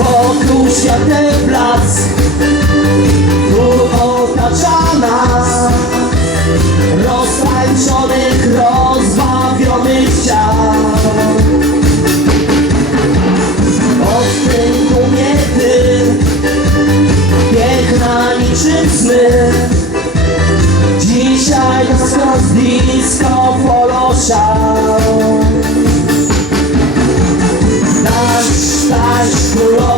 Wokół świateł blask Tu otacza nas Roztańczonych, rozbawionych ciał Od tym dumie ty Piękna niczym Dzisiaj skąd blisko poloszał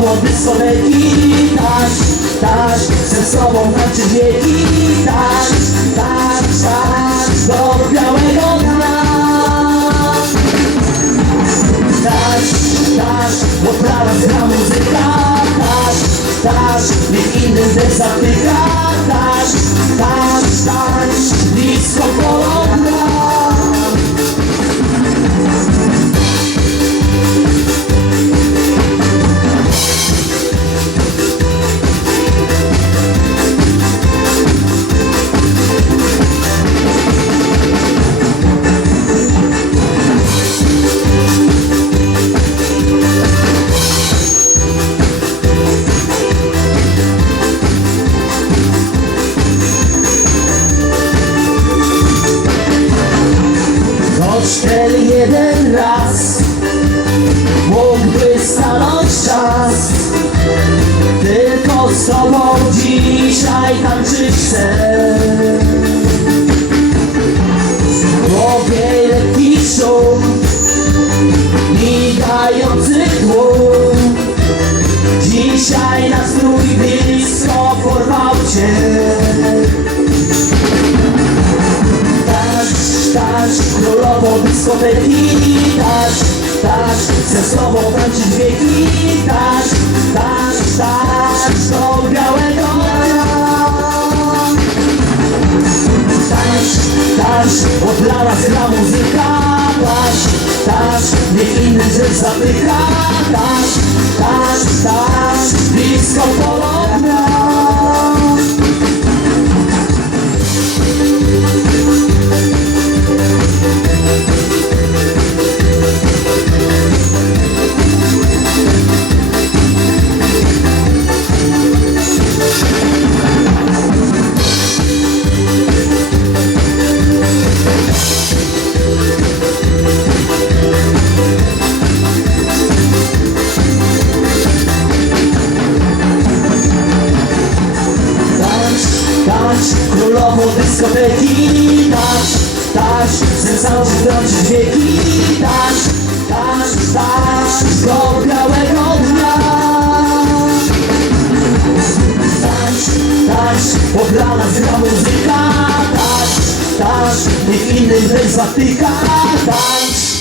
królowo dyskoteki Taś, taś, ze sobą tańczy wieki Taś, taś, taś, do białego dnia. Taś, taś, bo prawa gra muzyka. Taś, taś, niech innym też zatyka Taś, taś, taś, blisko polona Ten jeden raz Mógłby stanąć czas. Tylko z tobą dzisiaj tańczyć chcę. Głowie lekki szum Migający tłum. Dzisiaj nastrój Taś, królowo dyskoteki Taś, taś, chcę z tobą tańczyć wieki Taś, taś, taś, do białego Taś, taś, od dla nas gra muzyka. Taś, taś, niech inny rzecz zamyka. Taś, taś, taś, blisko polona królowo dyskoteki taś, zęcam się trącić wieki Taś, taś, taś, do białego dnia. Taś, taś, podlana gra muzyka Taś, taś, niech innym też zatyka Taś,